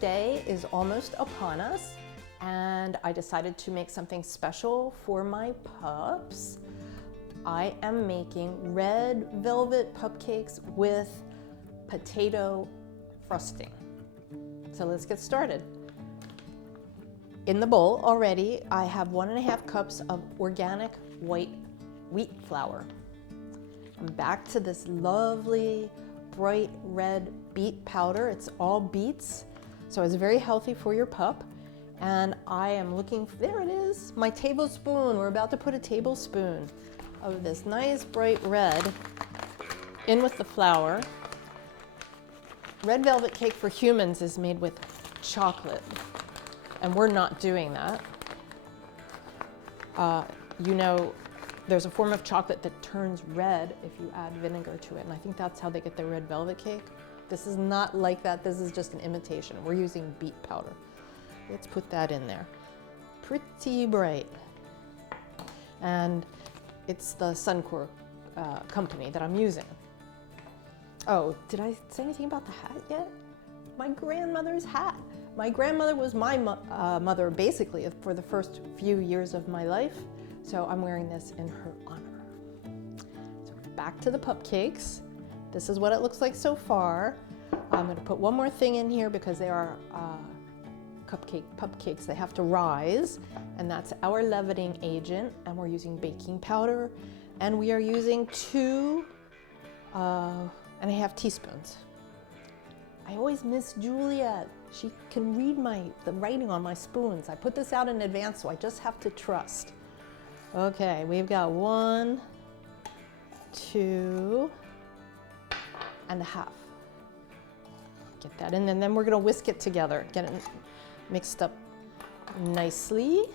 Day is almost upon us, and I decided to make something special for my pups. I am making red velvet cupcakes with potato frosting. So let's get started. In the bowl already, I have 1.5 cups of organic white wheat flour. I'm back to this lovely bright red beet powder. It's all beets, so it's very healthy for your pup. And I am looking, there it is, my tablespoon. We're about to put a tablespoon of this nice bright red in with the flour. Red velvet cake for humans is made with chocolate, and we're not doing that. You know, there's a form of chocolate that turns red if you add vinegar to it, and I think that's how they get their red velvet cake. This is not like that. This is just an imitation. We're using beet powder. Let's put that in there. Pretty bright. And it's the Suncore company that I'm using. Oh, did I say anything about the hat yet? My grandmother's hat. My grandmother was my mother basically for the first few years of my life. So I'm wearing this in her honor. So back to the Pupcakes. This is what it looks like so far. I'm going to put one more thing in here because they are Pupcakes. They have to rise, and that's our leavening agent. And we're using baking powder, and we are using 2.5 teaspoons. I always miss Juliet. She can read the writing on my spoons. I put this out in advance, so I just have to trust. Okay, we've got 1, 2.5. Get that in, and then we're gonna whisk it together. Get it mixed up nicely.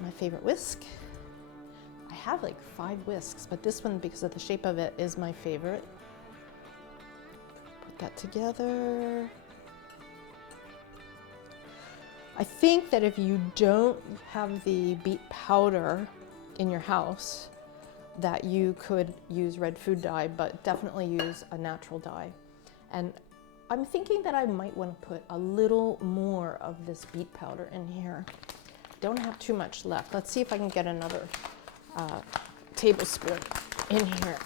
My favorite whisk. I have like 5 whisks, but this one, because of the shape of it, is my favorite. Put that together. I think that if you don't have the beet powder in your house, that you could use red food dye, but definitely use a natural dye. And I'm thinking that I might want to put a little more of this beet powder in here. Don't have too much left. Let's see if I can get another tablespoon in here.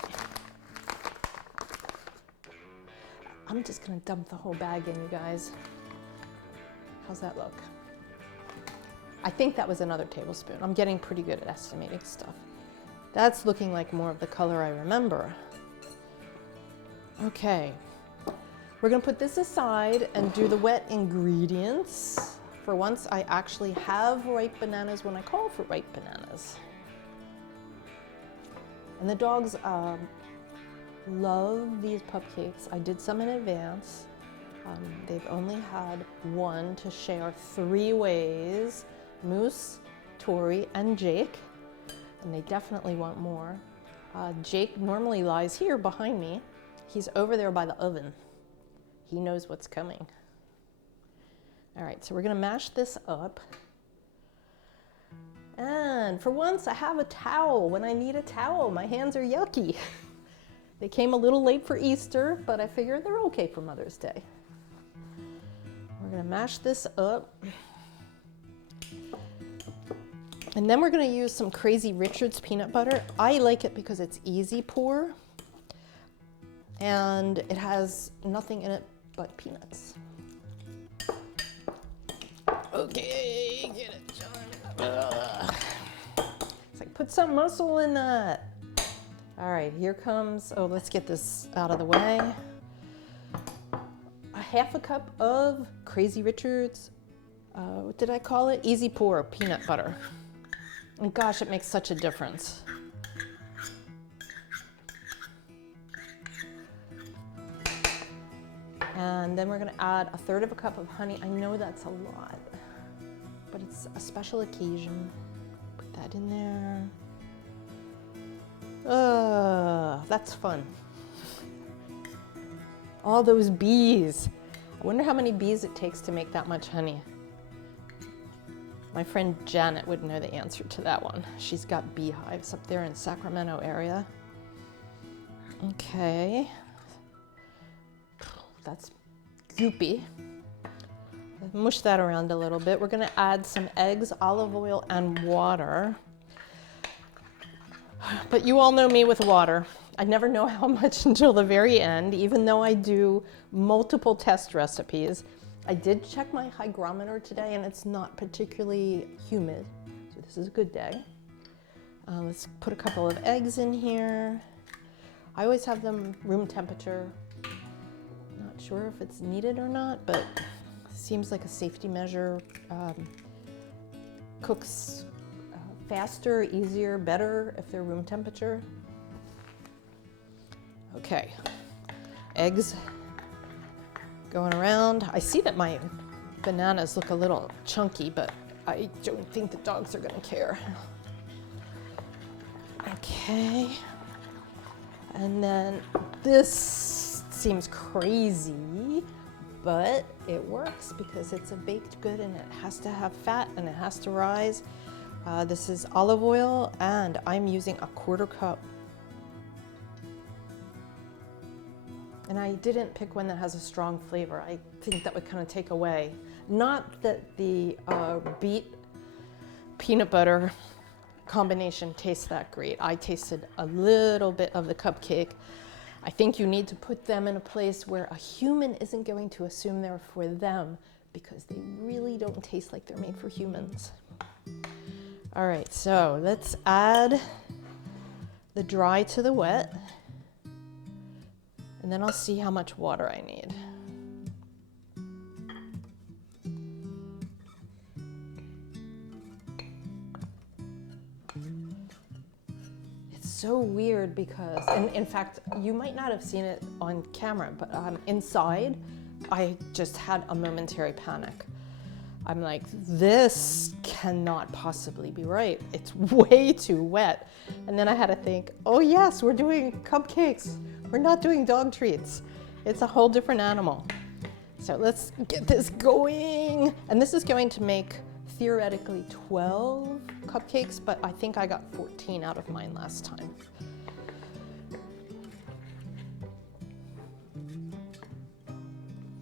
I'm just gonna dump the whole bag in, you guys. How's that look? I think that was another tablespoon. I'm getting pretty good at estimating stuff. That's looking like more of the color I remember. Okay, we're gonna put this aside and do the wet ingredients. For once, I actually have ripe bananas when I call for ripe bananas. And the dogs love these Pupcakes. I did some in advance. They've only had one to share 3 ways: Moose, Tori, and Jake. And they definitely want more. Jake normally lies here behind me. He's over there by the oven. He knows what's coming. All right, so we're gonna mash this up. And for once, I have a towel when I need a towel. My hands are yucky. They came a little late for Easter, but I figured they're okay for Mother's Day. We're gonna mash this up. And then we're gonna use some Crazy Richard's peanut butter. I like it because it's easy pour, and it has nothing in it but peanuts. Okay, get it, John. It's like, put some muscle in that. All right, here comes, oh, let's get this out of the way. 1/2 cup of Crazy Richard's, what did I call it? Easy pour peanut butter. And gosh, it makes such a difference. And then we're gonna add 1/3 cup of honey. I know that's a lot, but it's a special occasion. Put that in there. That's fun. All those bees. I wonder how many bees it takes to make that much honey. My friend Janet would know the answer to that one. She's got beehives up there in Sacramento area. Okay. That's goopy. Mush that around a little bit. We're going to add some eggs, olive oil, and water. But you all know me with water. I never know how much until the very end, even though I do multiple test recipes. I did check my hygrometer today and it's not particularly humid, so this is a good day. Let's put a couple of eggs in here. I always have them room temperature. Not sure if it's needed or not, but seems like a safety measure. Cooks faster, easier, better if they're room temperature. Okay, eggs going around. I see that my bananas look a little chunky, but I don't think the dogs are gonna care. Okay, and then this seems crazy, but it works because it's a baked good and it has to have fat and it has to rise. This is olive oil and I'm using a 1/4 cup. And I didn't pick one that has a strong flavor. I think that would kind of take away. Not that the beet peanut butter combination tastes that great. I tasted a little bit of the cupcake. I think you need to put them in a place where a human isn't going to assume they're for them because they really don't taste like they're made for humans. All right, so let's add the dry to the wet. And then I'll see how much water I need. It's so weird because, and in fact, you might not have seen it on camera, but inside, I just had a momentary panic. I'm like, this cannot possibly be right. It's way too wet. And then I had to think, oh yes, we're doing cupcakes. We're not doing dog treats. It's a whole different animal. So let's get this going. And this is going to make theoretically 12 cupcakes, but I think I got 14 out of mine last time.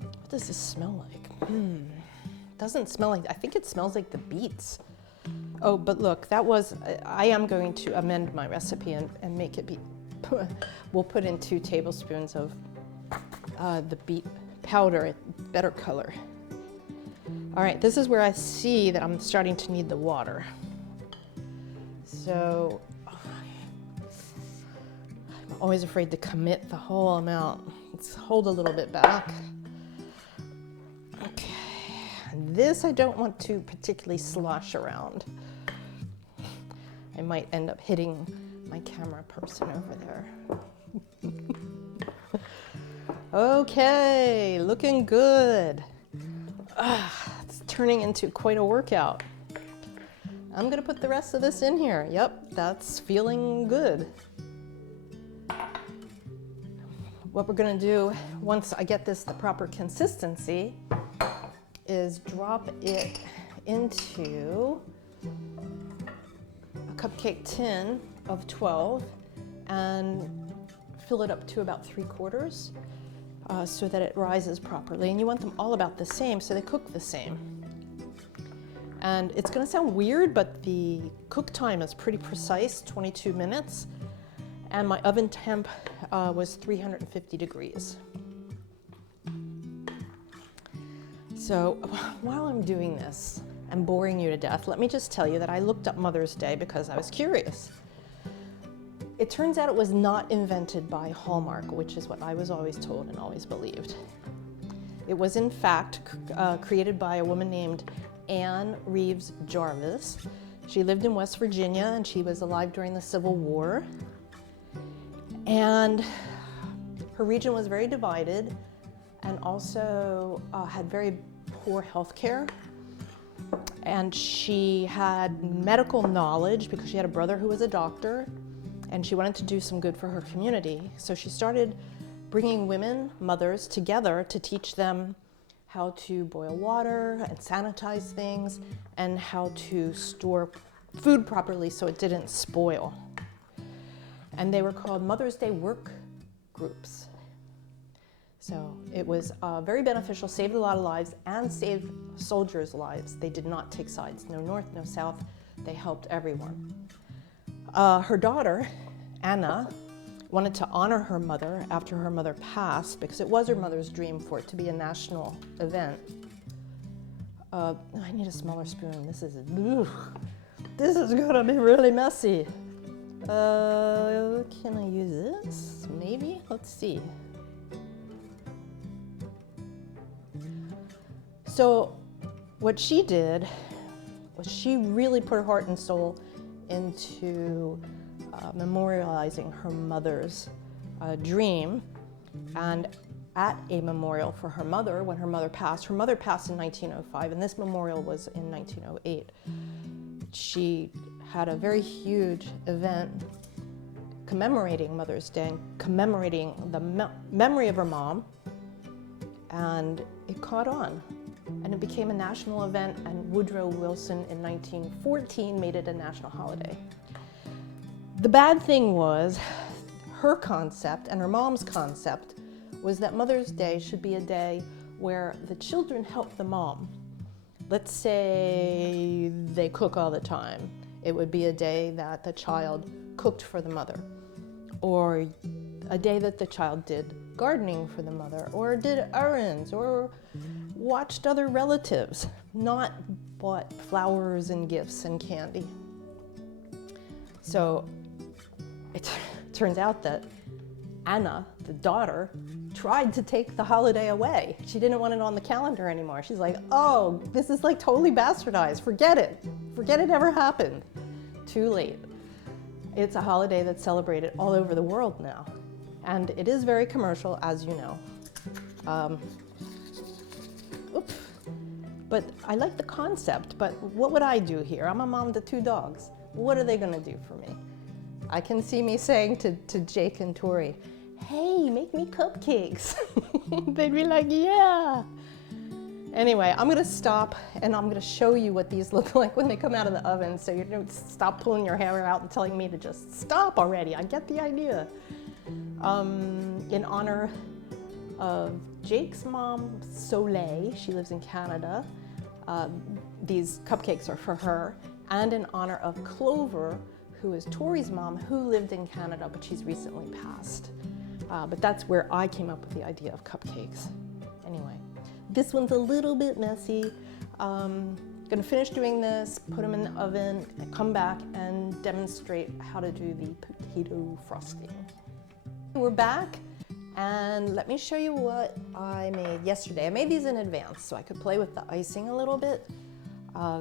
What does this smell like? Doesn't smell like, I think it smells like the beets. Oh, but look, that was, I am going to amend my recipe and make it be, we'll put in 2 tablespoons of the beet powder, better color. All right, this is where I see that I'm starting to need the water. So, I'm always afraid to commit the whole amount. Let's hold a little bit back. Okay, and this I don't want to particularly slosh around. I might end up hitting my camera person over there. Okay, looking good. It's turning into quite a workout. I'm gonna put the rest of this in here. Yep, that's feeling good. What we're gonna do once I get this the proper consistency is drop it into a cupcake tin of 12 and fill it up to about 3/4 so that it rises properly. And you want them all about the same so they cook the same. And it's gonna sound weird, but the cook time is pretty precise, 22 minutes. And my oven temp was 350 degrees. So while I'm doing this and boring you to death, let me just tell you that I looked up Mother's Day because I was curious. It turns out it was not invented by Hallmark, which is what I was always told and always believed. It was in fact created by a woman named Anne Reeves Jarvis. She lived in West Virginia and she was alive during the Civil War. And her region was very divided and also had very poor health care. And she had medical knowledge because she had a brother who was a doctor and she wanted to do some good for her community. So she started bringing women, mothers, together to teach them how to boil water and sanitize things and how to store food properly so it didn't spoil. And they were called Mother's Day work groups. So it was very beneficial, saved a lot of lives, and saved soldiers' lives. They did not take sides, no north, no south. They helped everyone. Her daughter, Anna, wanted to honor her mother after her mother passed, because it was her mother's dream for it to be a national event. I need a smaller spoon. This is gonna be really messy. Can I use this? Maybe? Let's see. So what she did was she really put her heart and soul into memorializing her mother's dream. And at a memorial for her mother, when her mother passed in 1905, and this memorial was in 1908, she had a very huge event commemorating Mother's Day, commemorating the memory of her mom, and it caught on. And it became a national event, and Woodrow Wilson in 1914 made it a national holiday. The bad thing was, her concept and her mom's concept was that Mother's Day should be a day where the children help the mom. Let's say they cook all the time. It would be a day that the child cooked for the mother, or a day that the child did gardening for the mother, or did errands, or watched other relatives, not bought flowers and gifts and candy. So it turns out that Anna, the daughter, tried to take the holiday away. She didn't want it on the calendar anymore. She's like, oh, this is like totally bastardized. Forget it. Forget it ever happened. Too late. It's a holiday that's celebrated all over the world now. And it is very commercial, as you know. Oops. But I like the concept, but what would I do here? I'm a mom to 2 dogs. What are they gonna do for me? I can see me saying to Jake and Tori, hey, make me cupcakes. They'd be like, yeah. Anyway, I'm gonna stop and I'm gonna show you what these look like when they come out of the oven, so you don't stop pulling your hair out and telling me to just stop already. I get the idea. In honor of Jake's mom, Soleil, she lives in Canada. These cupcakes are for her. And in honor of Clover, who is Tori's mom, who lived in Canada, but she's recently passed. But that's where I came up with the idea of cupcakes. Anyway, this one's a little bit messy. Gonna finish doing this, put them in the oven, and come back and demonstrate how to do the potato frosting. We're back, and let me show you what I made yesterday. I made these in advance so I could play with the icing a little bit.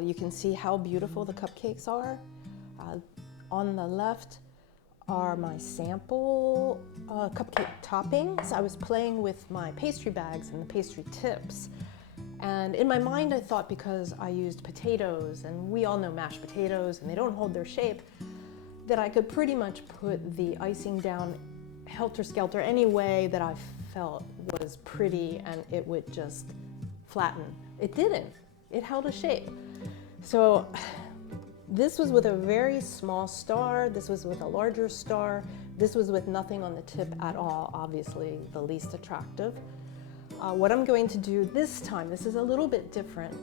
You can see how beautiful the cupcakes are. On the left are my sample cupcake toppings. I was playing with my pastry bags and the pastry tips. And in my mind, I thought, because I used potatoes, and we all know mashed potatoes, and they don't hold their shape, that I could pretty much put the icing down helter-skelter any way that I felt was pretty, and it would just flatten. It didn't. It held a shape. So this was with a very small star. This was with a larger star. This was with nothing on the tip at all, obviously the least attractive. What I'm going to do this time, this is a little bit different,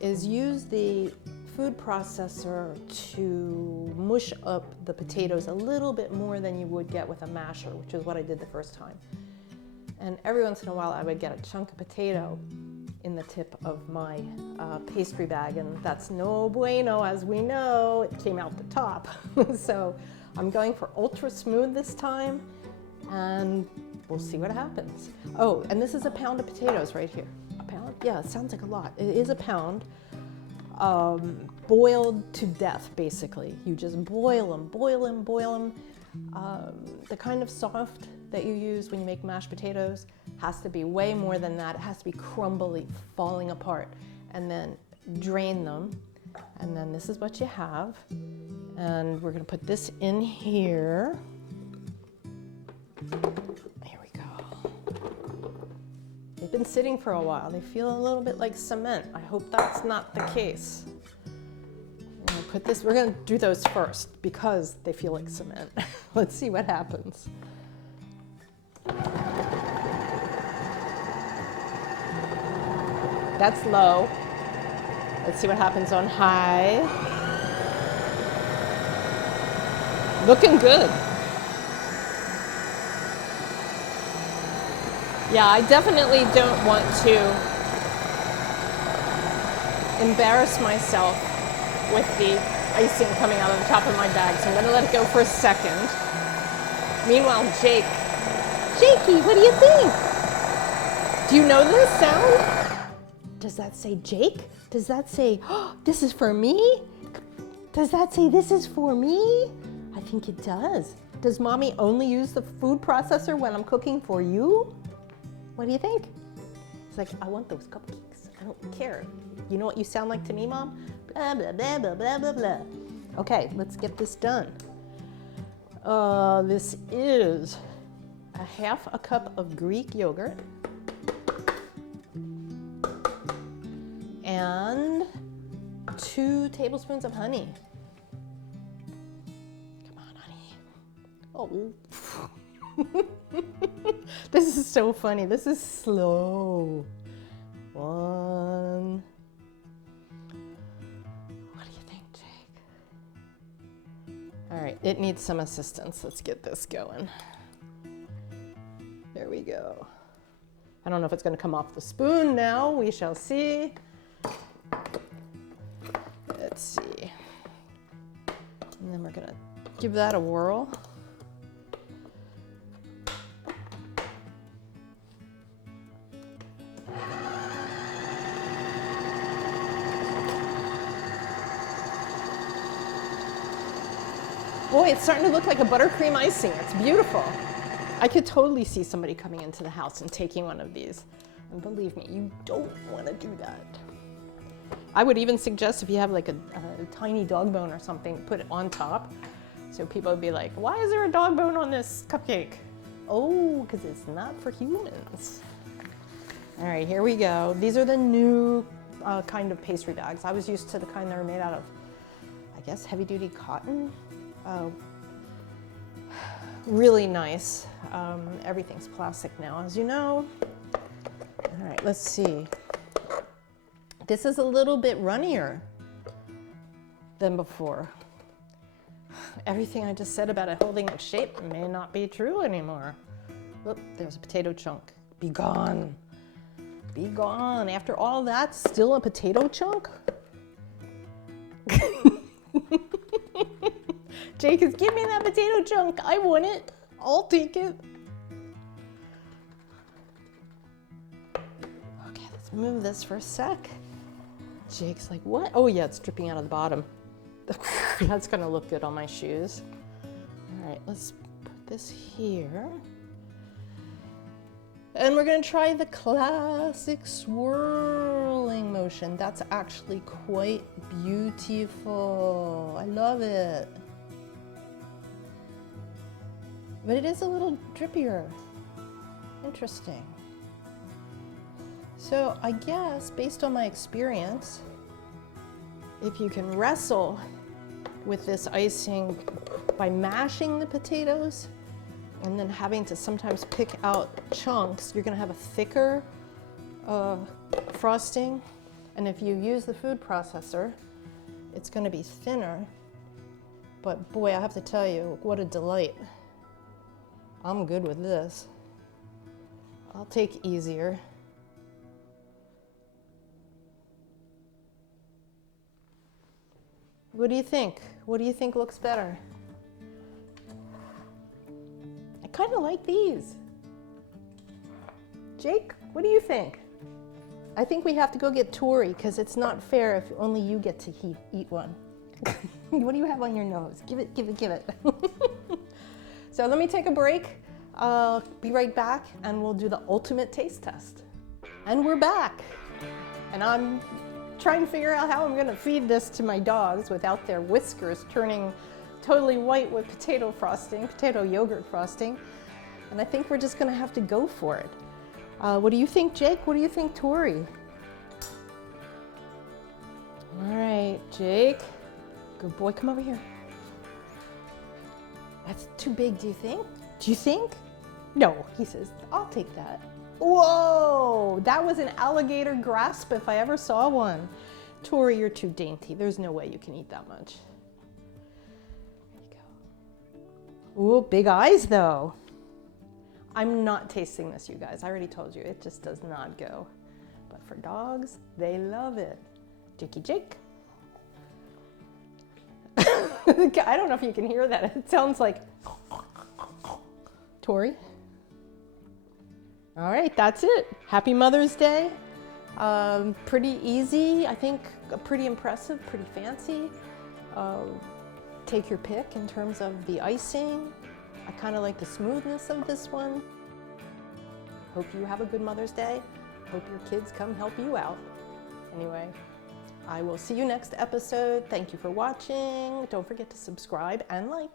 is use the food processor to mush up the potatoes a little bit more than you would get with a masher, which is what I did the first time. And every once in a while I would get a chunk of potato in the tip of my pastry bag, and that's no bueno, as we know. It came out the top. So I'm going for ultra smooth this time, and we'll see what happens. Oh, and this is a pound of potatoes right here. A pound? Yeah, it sounds like a lot. It is a pound. Boiled to death, basically. You just boil them, boil them, boil them. The kind of soft that you use when you make mashed potatoes has to be way more than that. It has to be crumbly, falling apart. And then drain them. And then this is what you have. And we're gonna put this in here. Here we go. They've been sitting for a while. They feel a little bit like cement. I hope that's not the case. I'm gonna put this, we're gonna do those first because they feel like cement. Let's see what happens. That's low. Let's see what happens on high. Looking good. Yeah, I definitely don't want to embarrass myself with the icing coming out of the top of my bag, so I'm gonna let it go for a second. Meanwhile, Jakey, what do you think? Do you know this sound? Does that say Jake? Does that say, oh, this is for me? Does that say this is for me? I think it does. Does mommy only use the food processor when I'm cooking for you? What do you think? It's like, I want those cupcakes. I don't care. You know what you sound like to me, Mom? Blah, blah, blah, blah, blah, blah, blah. Okay, let's get this done. This is a half a cup of Greek yogurt and 2 tablespoons of honey. Come on, honey. Oh. This is so funny. This is slow. 1. What do you think, Jake? All right, it needs some assistance. Let's get this going. There we go. I don't know if it's going to come off the spoon now. We shall see. Let's see. And then we're going to give that a whirl. Boy, it's starting to look like a buttercream icing. It's beautiful. I could totally see somebody coming into the house and taking one of these. And believe me, you don't want to do that. I would even suggest if you have like a tiny dog bone or something, put it on top. So people would be like, why is there a dog bone on this cupcake? Oh, because it's not for humans. All right, here we go. These are the new kind of pastry bags. I was used to the kind that are made out of, I guess, heavy duty cotton. Really nice. Everything's plastic now, as you know. All right, let's see. This is a little bit runnier than before. Everything I just said about it holding its shape may not be true anymore. Look, there's a potato chunk. Be gone. Be gone. After all that, still a potato chunk? Jake is, give me that potato chunk. I want it. I'll take it. Okay, let's move this for a sec. Jake's like, what? Oh yeah, it's dripping out of the bottom. That's gonna look good on my shoes. All right, let's put this here. And we're gonna try the classic swirling motion. That's actually quite beautiful. I love it. But it is a little drippier. Interesting. So I guess, based on my experience, if you can wrestle with this icing by mashing the potatoes and then having to sometimes pick out chunks, you're gonna have a thicker frosting. And if you use the food processor, it's gonna be thinner. But boy, I have to tell you, what a delight. I'm good with this. I'll take easier. What do you think? What do you think looks better? I kind of like these. Jake, what do you think? I think we have to go get Tori because it's not fair if only you get to eat one. What do you have on your nose? Give it, give it, give it. So let me take a break. I'll be right back and we'll do the ultimate taste test. And we're back. And I'm trying to figure out how I'm gonna feed this to my dogs without their whiskers turning totally white with potato frosting, potato yogurt frosting. And I think we're just gonna have to go for it. What do you think, Jake? What do you think, Tori? All right, Jake. Good boy, come over here. That's too big, do you think? Do you think? No, he says, I'll take that. Whoa, that was an alligator grasp if I ever saw one. Tori, you're too dainty. There's no way you can eat that much. There you go. Ooh, big eyes though. I'm not tasting this, you guys. I already told you, it just does not go. But for dogs, they love it. Jakey Jake. I don't know if you can hear that. It sounds like Tori. All right, that's it. Happy Mother's Day. Pretty easy, I think pretty impressive, pretty fancy. Take your pick in terms of the icing. I kind of like the smoothness of this one. Hope you have a good Mother's Day. Hope your kids come help you out. Anyway, I will see you next episode. Thank you for watching. Don't forget to subscribe and like.